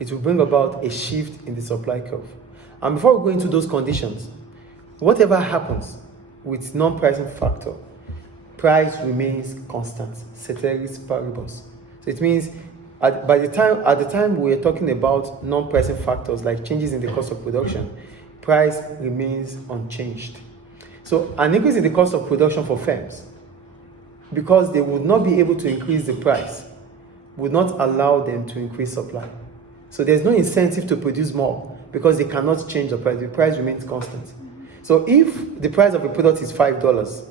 it will bring about a shift in the supply curve. And before we go into those conditions, whatever happens with non-pricing factor, price remains constant, ceteris paribus. So it means at the time we are talking about non-pricing factors like changes in the cost of production, price remains unchanged. So an increase in the cost of production for firms, because they would not be able to increase the price, would not allow them to increase supply. So there's no incentive to produce more because they cannot change the price remains constant. So if the price of a product is $5,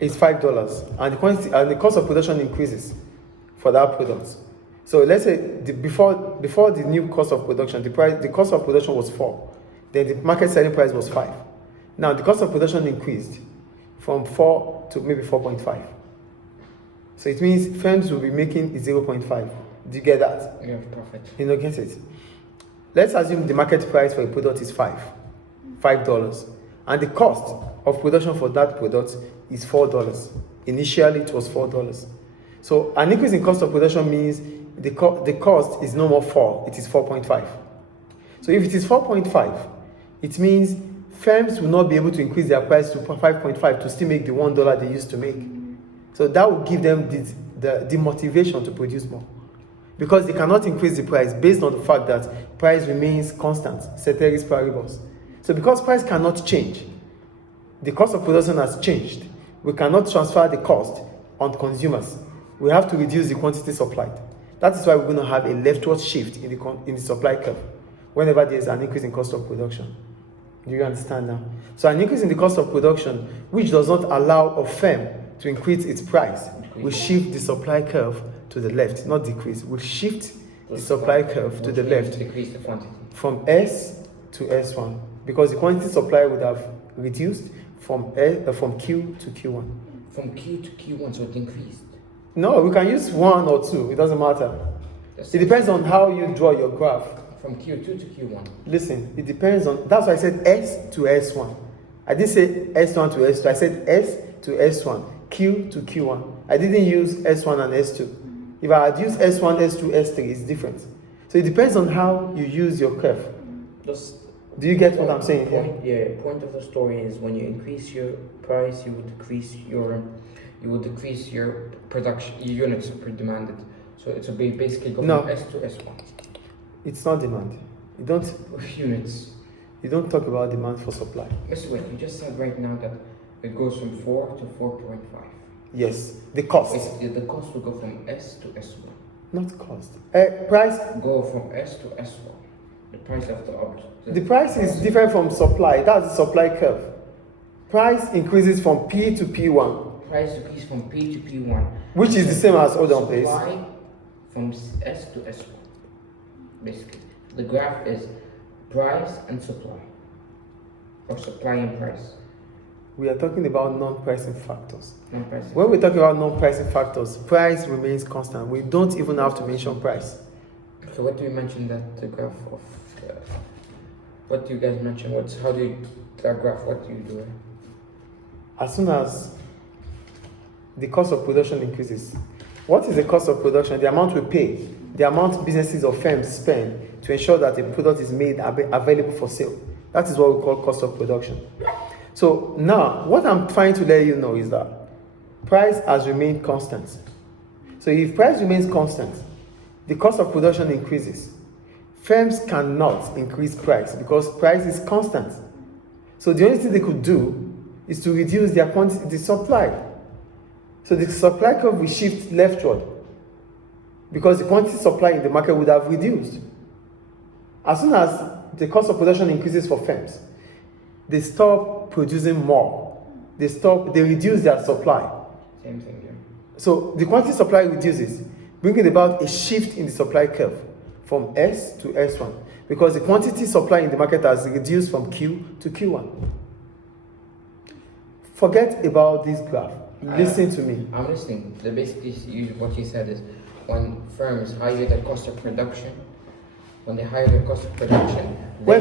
and the cost of production increases for that product. So let's say before the new cost of production, the cost of production was 4, then the market selling price was 5. Now the cost of production increased from 4 to maybe 4.5. So it means firms will be making 0.5. Do you get that? Yeah, profit. You know, get it. Let's assume the market price for a product is $5, and the cost of production for that product is $4. Initially, it was $4. So an increase in cost of production means the cost is no more 4; it is 4.5. So if it is 4.5, it means firms will not be able to increase their price to 5.5 to still make the $1 they used to make. So that will give them the motivation to produce more, because they cannot increase the price based on the fact that price remains constant, ceteris paribus. So because price cannot change, the cost of production has changed. We cannot transfer the cost on consumers. We have to reduce the quantity supplied. That is why we're going to have a leftward shift in the supply curve whenever there is an increase in cost of production. Do you understand now? So an increase in the cost of production, which does not allow a firm to increase its price, will shift the supply curve to the left, not decrease. Will shift the supply curve to the left, decrease the quantity from S to S1, because the quantity supply would have reduced from Q to Q1. From Q to Q1, so it increased. No, we can use 1 or 2. It doesn't matter. It depends on how you draw your graph. From Q2 to Q1. Listen, it depends on. That's why I said S to S1. I didn't say S1 to S2. I said S to S1, Q to Q1. I didn't use S1 and S2. If I had used S1, S2, S3, it's different. So it depends on how you use your curve. Do you get what I'm saying here? Yeah. Point of the story is when you increase your price, you will decrease your production, your units per demanded. So it will be basically go from S to S1. It's not demand. You don't units. You don't talk about demand for supply. Yes, wait. You just said right now that it goes from 4 to 4.5. Yes, the cost. The cost will go from S to S1. Not cost. Price. Go from S to S1. The price of the object. The price is different from supply. That's the supply curve. Price increases from P to P1. Price decreases from P to P1. Which is the same as hold on, please. Supply from S to S1. Basically, the graph is price and supply, or supply and price. We are talking about non-pricing factors. Non-pricing. When we talk about non-pricing factors, price remains constant. We don't even have to mention price. So what do you mention that the graph of? What do you guys mention? How do you that graph? What do you do? As soon as the cost of production increases, what is the cost of production? The amount we pay, the amount businesses or firms spend to ensure that a product is made available for sale. That is what we call cost of production. So now, what I'm trying to let you know is that price has remained constant. So if price remains constant, the cost of production increases. Firms cannot increase price because price is constant. So the only thing they could do is to reduce their quantity, the supply. So the supply curve will shift leftward because the quantity supply in the market would have reduced. As soon as the cost of production increases for firms, they stop producing more. They reduce their supply. Same thing here. So the quantity supply reduces, bringing about a shift in the supply curve from S to S1 because the quantity supply in the market has reduced from Q to Q1. Forget about this graph. Listen to me. I'm listening. Basically, what you said is when firms hire the cost of production, when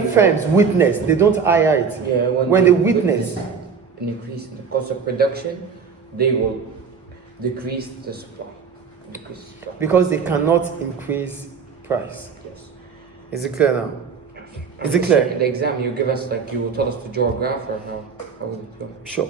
firms witness, they don't hire it. Yeah, when they witness an increase in the cost of production, they will decrease the supply. Because they cannot increase price. Yes. Is it clear now? Is it clear? In the exam, you give us like you will tell us to draw a graph, or how would it go? Sure.